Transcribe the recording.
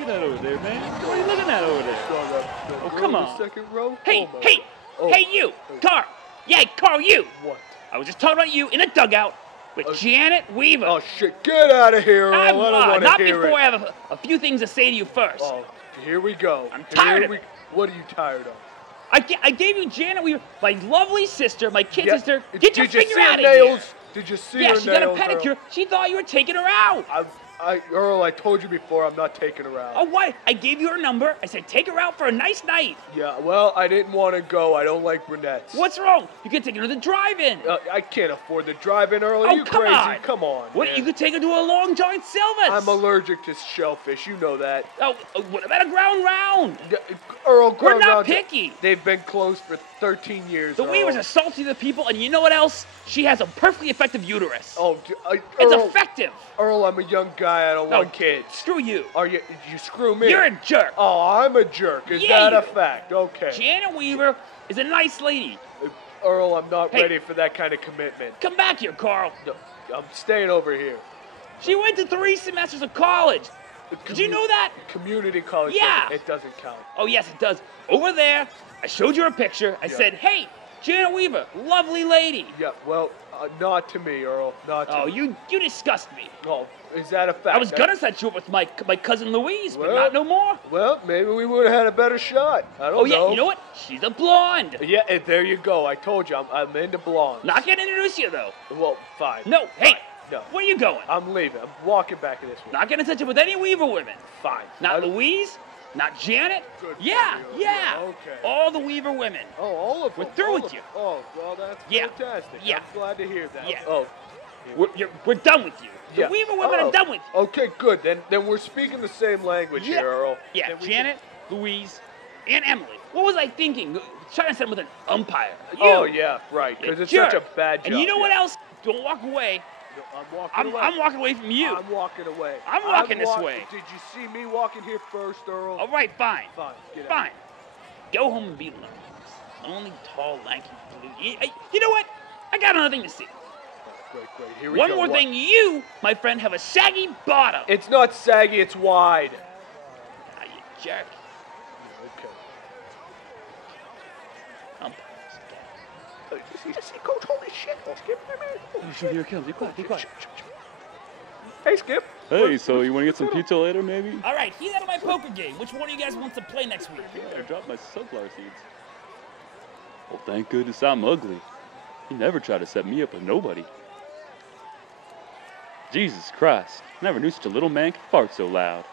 looking at over there, man? What are you looking at over there? Oh, come on. Second row? Hey, Oh, my- hey, Oh. hey, you, Carl. Yeah, Carl, you. What? I was just talking about you in the dugout with Janet Weaver. Oh, shit. Get out of here, Earl. I don't want to not hear before it. I have a few things to say to you first. Oh, here we go. I'm tired of it. What are you tired of? I gave you Janet Weaver, my lovely sister, my kid Yeah, sister. Get your Did you finger see her out of here. nails? Did you see her Yeah, nails? she got a Earl? pedicure. She thought you were taking her out. Earl, I told you before, I'm not taking her out. Oh, what? I gave you her number. I said, take her out for a nice night. Yeah, well, I didn't want to go. I don't like brunettes. What's wrong? You could take her to the drive-in. I can't afford the drive-in, Earl. Are Oh, you come crazy? on. Come on, What? man. You could take her to a Long John Silver's. I'm allergic to shellfish. You know that. Oh, what about a ground round? Yeah, Earl, We're Ground not Round- picky. They've been closed for 13 years, The Earl. Weavers are salty to the people, and you know what else? She has a perfectly effective uterus. Oh, It's Earl, effective. Earl, I'm a young guy. I don't No, want kids. Screw you. Are you screw me? You're a jerk. Oh, I'm a jerk. Is Yeah, that a you- fact? Okay. Janet Weaver is a nice lady. Earl, I'm not Hey. ready for that kind of commitment. Come back here, Carl. No, I'm staying over here. She went to 3 semesters of college. Did you know that? Community college. Yeah. It doesn't count. Oh, yes, it does. Over there, I showed you a picture. I Yeah. said, hey, Janet Weaver, lovely lady. Yeah, well, not to me, Earl. Not to Oh, me. you disgust me. Oh, is that a fact? I was gonna set you up with my cousin Louise, but Well, not no more. Well, maybe we would have had a better shot. I don't Oh, yeah, know. you know what? She's a blonde. Yeah, there you go. I told you, I'm into blondes. Not gonna introduce you, though. Well, fine. No, hey, No. where you going? I'm leaving. I'm walking back to this one. Not gonna touch it with any Weaver women. Fine. Not Louise, not Janet. Good for Yeah, you. yeah. Okay. All the Weaver women. Oh, all of We're them. through all with of you. them. Oh, well, that's Yeah. fantastic. Yeah. I'm glad to hear that. Yeah. Oh, We're done with you. The yeah. Weaver women Oh, are done with you. Okay, good. Then we're speaking the same language Yeah. here, Earl. Yeah, Then we Janet, Louise, and Emily. What was I thinking? Trying to set them with an umpire. Can... Oh, yeah, right. You Because it's jerk. such a bad job. And you know what yeah. else? Don't walk away. I'm walking away. I'm walking away from you. I'm walking away. I'm walking this way. Did you see me walking here first, Earl? All right, fine. Fine. Get out. Fine. Go home and be alone. Lonely, tall, lanky, blue. You know what? I got another thing to see. Great. Here we One go. more What? thing. You, my friend, have a saggy bottom. It's not saggy, it's wide. Ah, you jerk. Okay. Umpires. See, Coach, holy shit. Skip, Oh, here it comes. Be quiet, be quiet. Hey, Skip. Hey, so you want to get some pizza later, maybe? All right, he's out of my poker game. Which one of you guys wants to play next week? I dropped my sunflower seeds. Well, thank goodness I'm ugly. He never tried to set me up with nobody. Jesus Christ, never knew such a little man could fart so loud.